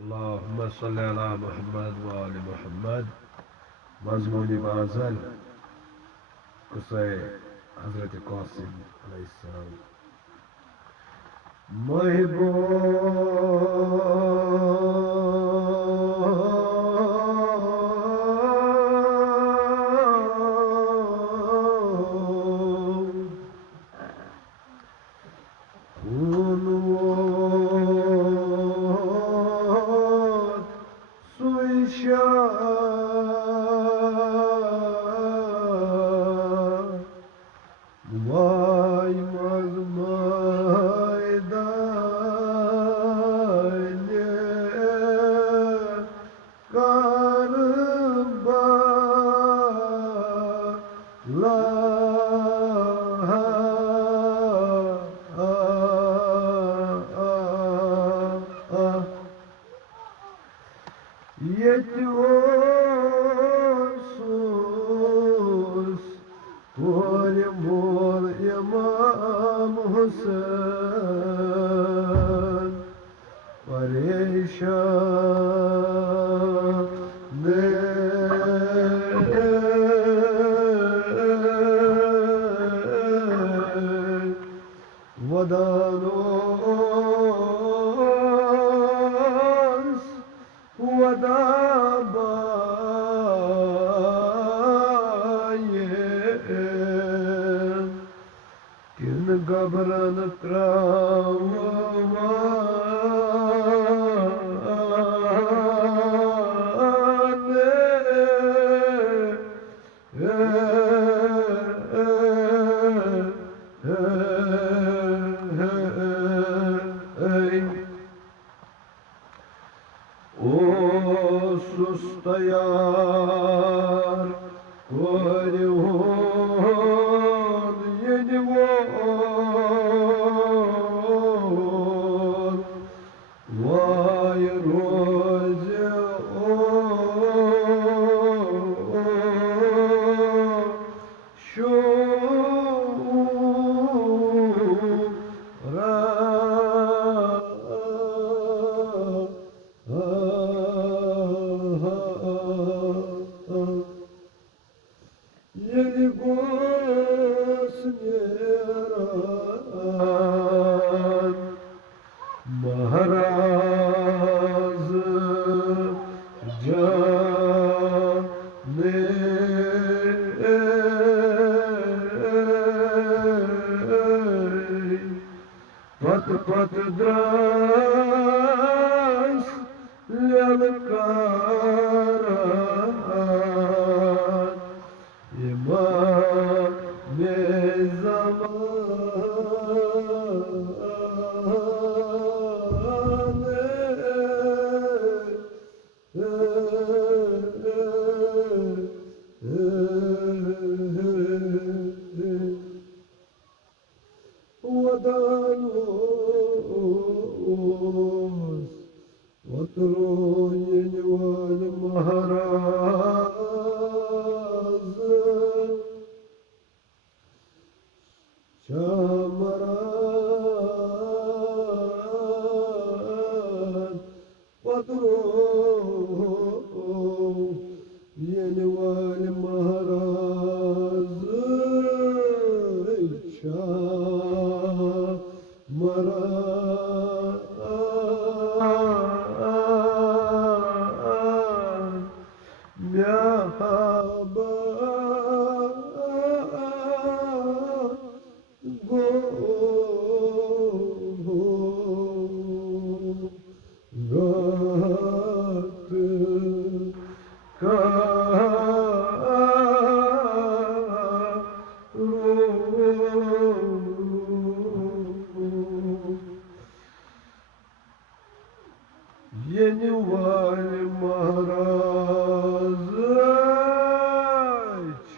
اللهم صل على محمد وآل محمد. مضمون غزل قصه حضرت قاسم علیه السلام. Vay mazmaydane Karbala yetiyorsunuz Kolimur İmam Hüseyin Perişan Vadanos Vadabaye Kin gabran travane O susta yar Koryun yeni vol Vay roze o Şu Yeni Bosniyan Maharazı Pat pat dras lelkaran İmam ne zamanı Vadanos Oturun val maharazı Şamaran Oturun yeni val maharazı Şamaran Merhaba Go Gatı Yeni var marazı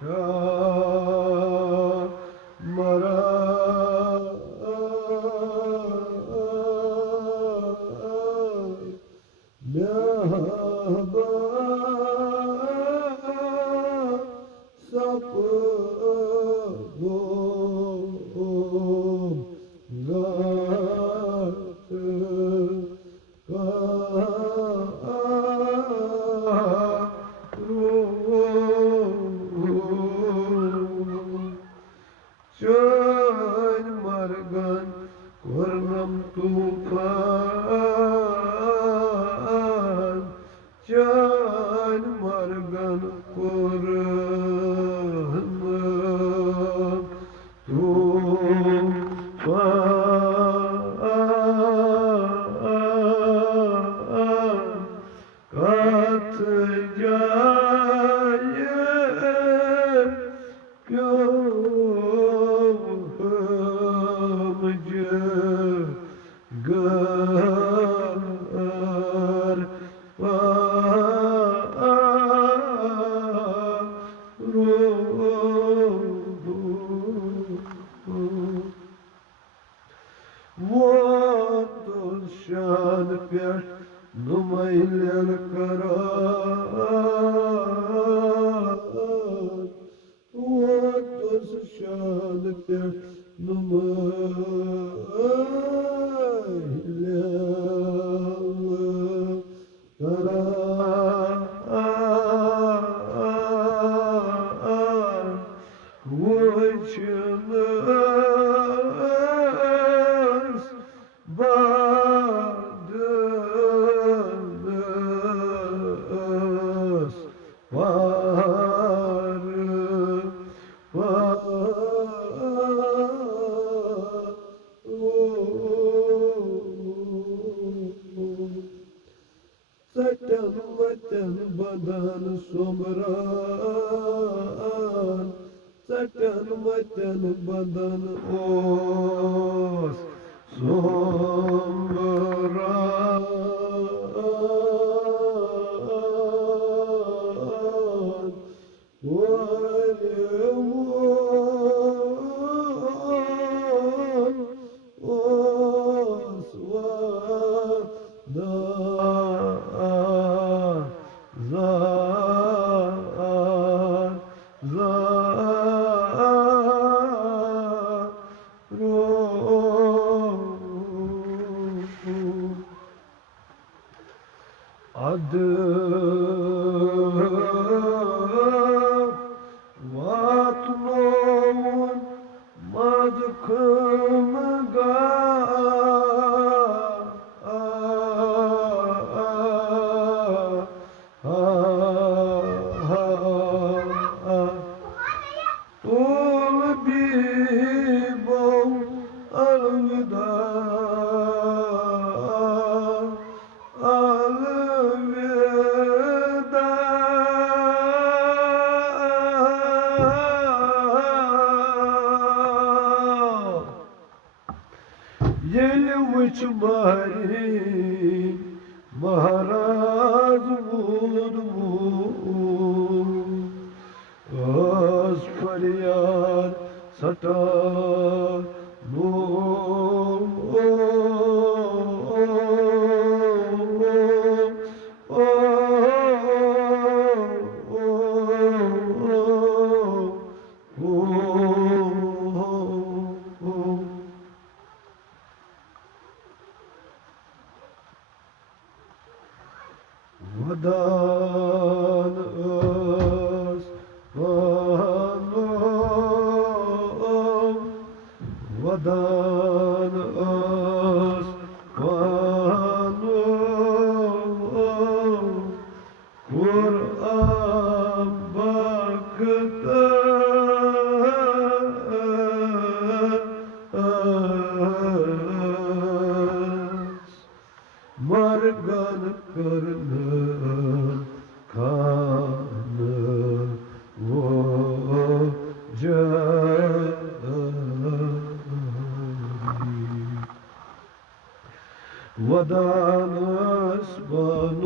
çamaran Merhaba sapım Gatı numayla karar Vatos şanıkte numayla karar Vıçınız badınız varı Zaten vatan badan somran Zaten vatan badan os somran Valemun osvada adım vatnomun mazkımga Tul bibom alvida alvida Yelvuç bari maharaz vurmu Az feryat satar Vadan osmanım Vadan osmanım Kur'an bakıtız Margan karnı kanı Vadan osmanım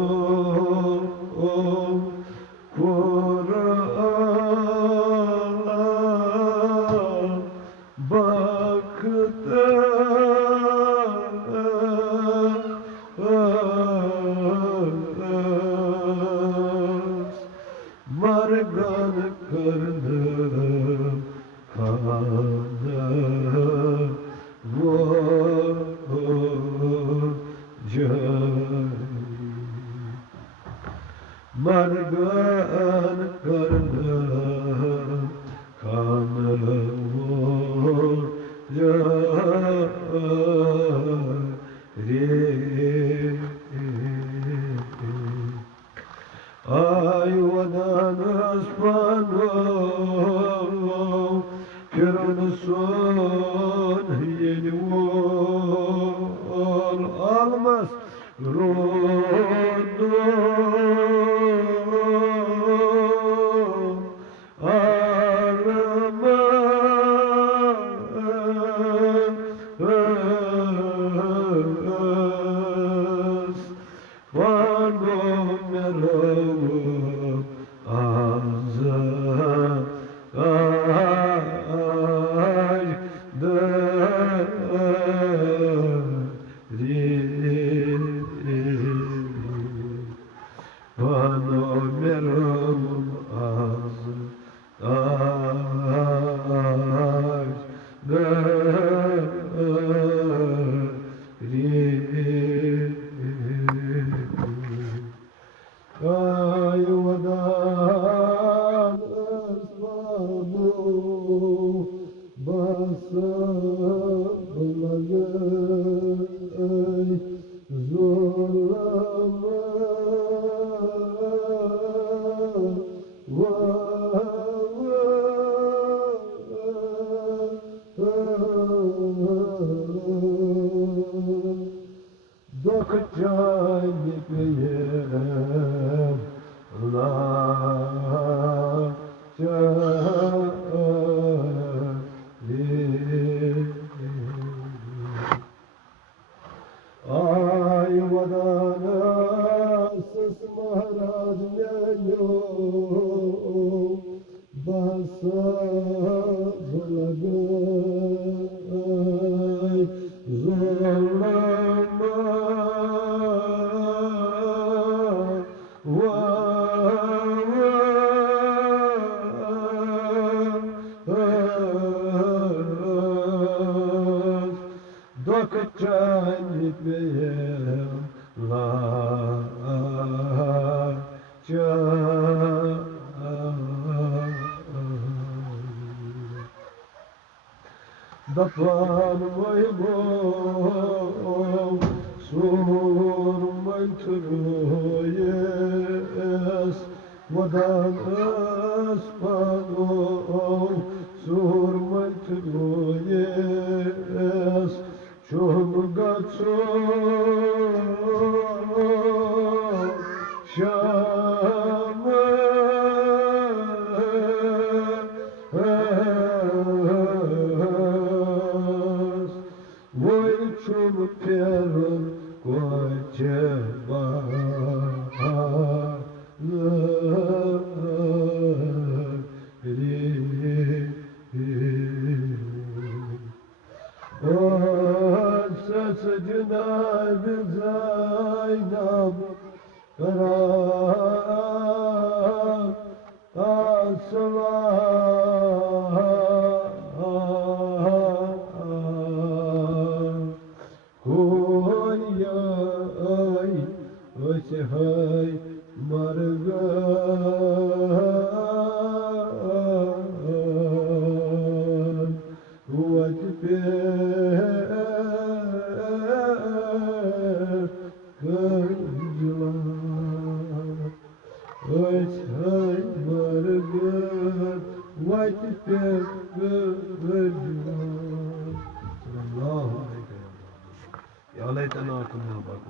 Kur'an bakıtız Margan karnı kanı Margan karnı kanı Ay vadan osmanım Kırmızın yeni ol almaz rodum armaz Vanum meravum azar ay gitmeyeyim la ay vadana sısmarad neyyo basa zulagay zorlama Dokacağın gitmeyeyim la Dapan vay bom surman turuyes Vadan espano surman turuyes Çorgaço şamı Vay çoluk yarın Sescina bizaynab karar asla Konya ay ösehay margan Vatipe Ösehay margan Vatipe Sallallahu aleyhi ve sellem. Ya leytena kunna ba'd.